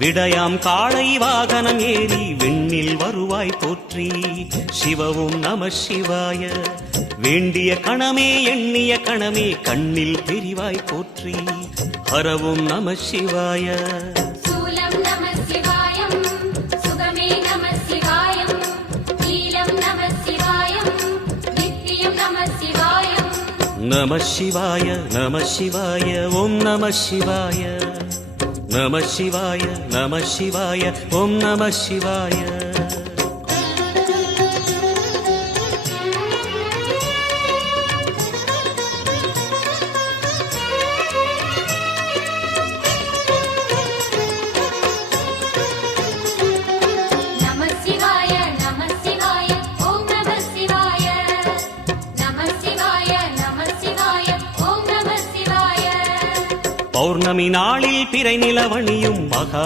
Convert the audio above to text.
விடயாம் காளை வாகனம் ஏறி விண்ணில் வருவாய் போற்றி. சிவவும் நம சிவாய. வேண்டிய கணமே எண்ணிய கணமே கண்ணில் தெரிவாய் போற்றி. ஹரவும் நம சிவாய. சூலம் நம சிவாயம், சுகமே நம சிவாயம், நீலம் நம சிவாயம், நித்தியம் நம சிவாயம். நம சிவாய நம சிவாய ஓம் நம சிவாய. நம சிவாய நம சிவாய ஓம் நம சிவாய. நம சிவாய நம சிவாய ஓம் நம சிவாய. நம சிவாய நம சிவாய ஓம் நம சிவாய. பௌர்ணமி நாளில் பிறை நிலவணியும் மகா